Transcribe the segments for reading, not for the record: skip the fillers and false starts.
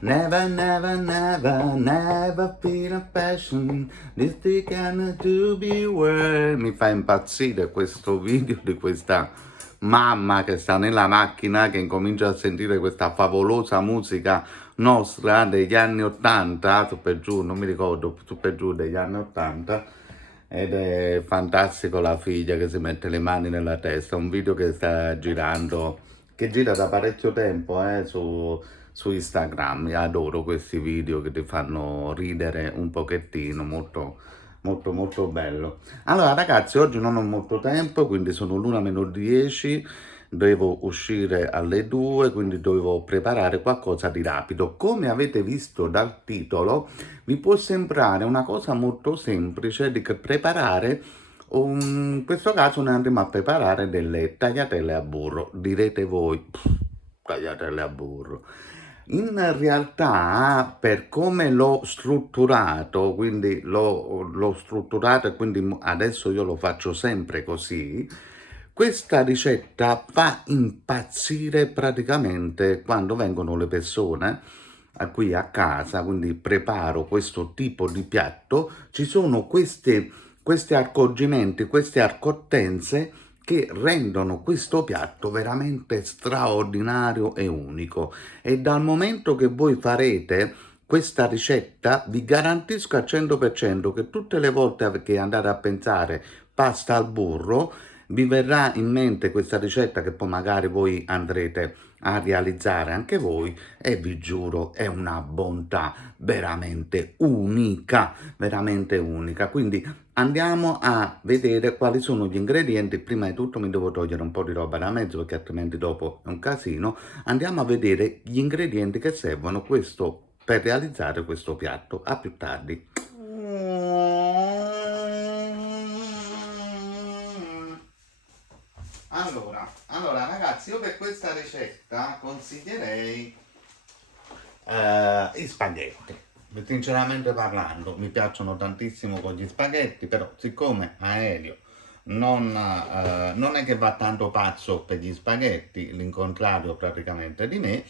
Never, never, never, never feel a passion. This thing can to be where. Mi fa impazzire questo video di questa mamma che sta nella macchina, che incomincia a sentire questa favolosa musica nostra degli anni 80, su per giù, non mi ricordo, su per giù degli anni 80. Ed è fantastico la figlia che si mette le mani nella testa, un video che sta girando, che gira da parecchio tempo su Instagram. Io adoro questi video che ti fanno ridere un pochettino, molto molto molto bello. Allora ragazzi, oggi non ho molto tempo, quindi sono l'una meno 10, devo uscire alle 2, quindi dovevo preparare qualcosa di rapido. Come avete visto dal titolo, vi può sembrare una cosa molto semplice di preparare, in questo caso ne andremo a preparare delle tagliatelle a burro. Direte voi, tagliatelle a burro. In realtà, per come l'ho strutturato, quindi l'ho strutturato e quindi adesso io lo faccio sempre così, questa ricetta fa impazzire praticamente quando vengono le persone qui a casa, quindi preparo questo tipo di piatto, ci sono questi accorgimenti, queste accortenze che rendono questo piatto veramente straordinario e unico. E dal momento che voi farete questa ricetta, vi garantisco al 100% che tutte le volte che andate a pensare pasta al burro, vi verrà in mente questa ricetta che poi magari voi andrete a realizzare anche voi, e vi giuro è una bontà veramente unica, veramente unica. Quindi andiamo a vedere quali sono gli ingredienti. Prima di tutto mi devo togliere un po' di roba da mezzo perché altrimenti dopo è un casino. Andiamo a vedere gli ingredienti che servono per realizzare questo piatto. A più tardi. Allora ragazzi, io per questa ricetta consiglierei gli spaghetti. Sinceramente parlando, mi piacciono tantissimo con gli spaghetti, però siccome Aelio non è che va tanto pazzo per gli spaghetti, l'incontrario praticamente di me,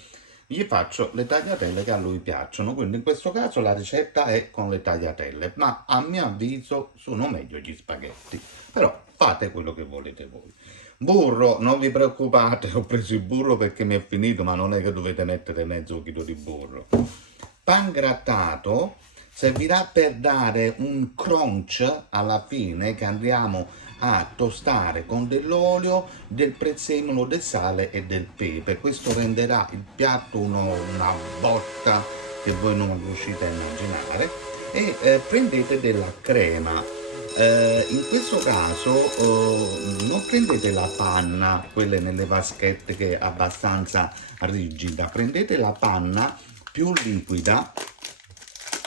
gli faccio le tagliatelle che a lui piacciono, quindi in questo caso la ricetta è con le tagliatelle, ma a mio avviso sono meglio gli spaghetti, però fate quello che volete voi. Burro, non vi preoccupate, ho preso il burro perché mi è finito, ma non è che dovete mettere mezzo chilo di burro. Pangrattato servirà per dare un crunch alla fine, che andiamo a tostare con dell'olio, del prezzemolo, del sale e del pepe. Questo renderà il piatto una botta che voi non riuscite a immaginare. E prendete della crema. In questo caso non prendete la panna, quelle nelle vaschette che è abbastanza rigida, prendete la panna più liquida.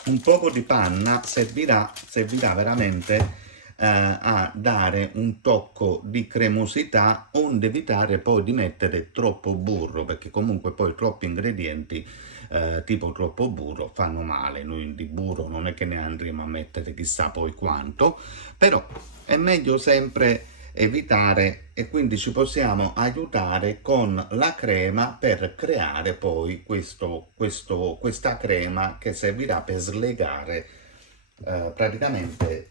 Un poco di panna servirà veramente a dare un tocco di cremosità, onde evitare poi di mettere troppo burro, perché comunque poi troppi ingredienti tipo troppo burro fanno male. Noi di burro non è che ne andremo a mettere chissà poi quanto, però è meglio sempre evitare, e quindi ci possiamo aiutare con la crema per creare poi questa crema che servirà per slegare praticamente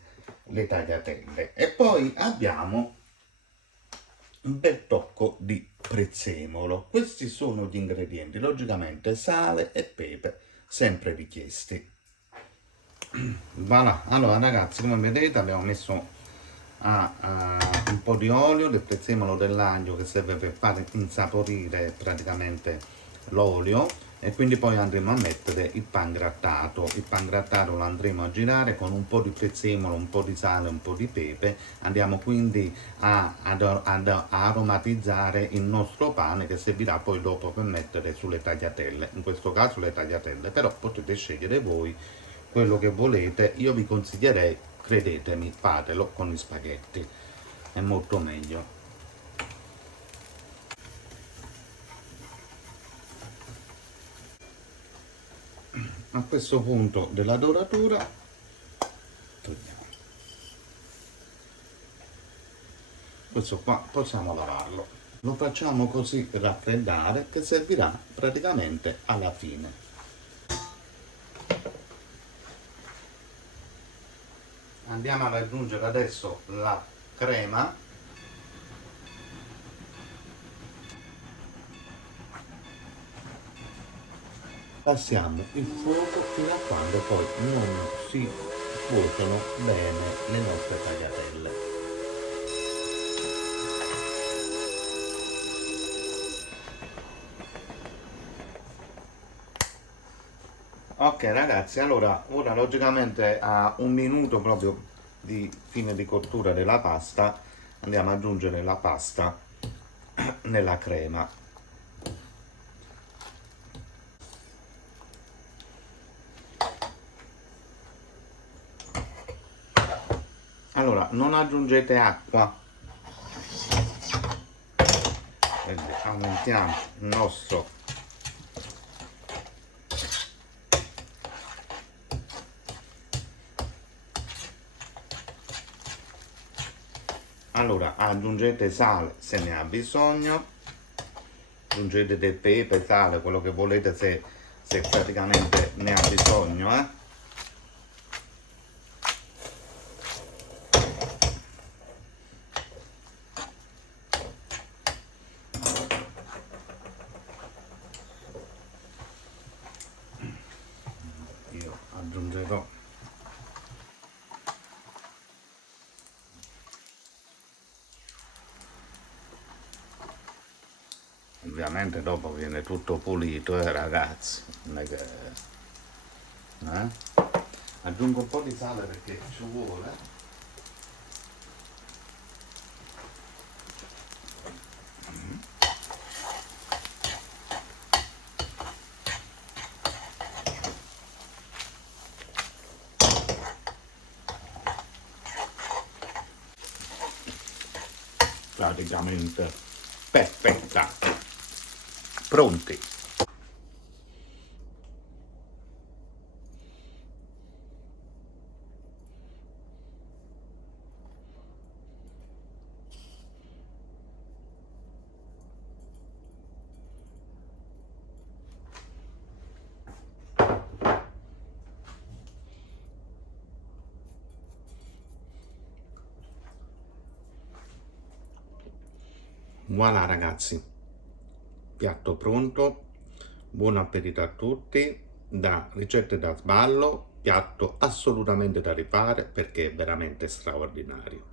le tagliatelle. E poi abbiamo un bel tocco di prezzemolo. Questi sono gli ingredienti, logicamente sale e pepe, sempre richiesti. Voilà. Allora ragazzi, come vedete abbiamo messo un po' di olio, del prezzemolo, dell'aglio, che serve per far insaporire praticamente l'olio, e quindi poi andremo a mettere il pangrattato. Il pangrattato lo andremo a girare con un po' di prezzemolo, un po' di sale, un po' di pepe. Andiamo quindi ad aromatizzare il nostro pane, che servirà poi dopo per mettere sulle tagliatelle, in questo caso le tagliatelle, però potete scegliere voi quello che volete. Io vi consiglierei, credetemi, fatelo con gli spaghetti, è molto meglio. A questo punto della doratura togliamo questo qua, possiamo lavarlo. Lo facciamo così raffreddare che servirà praticamente alla fine. Andiamo ad aggiungere adesso la crema. Passiamo il fuoco fino a quando poi non si cuociono bene le nostre tagliatelle. Ok ragazzi, allora ora logicamente a un minuto proprio di fine di cottura della pasta andiamo ad aggiungere la pasta nella crema. Allora non aggiungete acqua, quindi aumentiamo il nostro allora aggiungete sale se ne ha bisogno, aggiungete del pepe, sale, quello che volete se praticamente ne ha bisogno, Io aggiungerò ovviamente dopo viene tutto pulito, ragazzi, non è che aggiungo un po' di sale perché ci vuole. Praticamente perfetta, pronti. Voilà ragazzi, piatto pronto, buon appetito a tutti, da ricette da sballo, piatto assolutamente da rifare perché è veramente straordinario.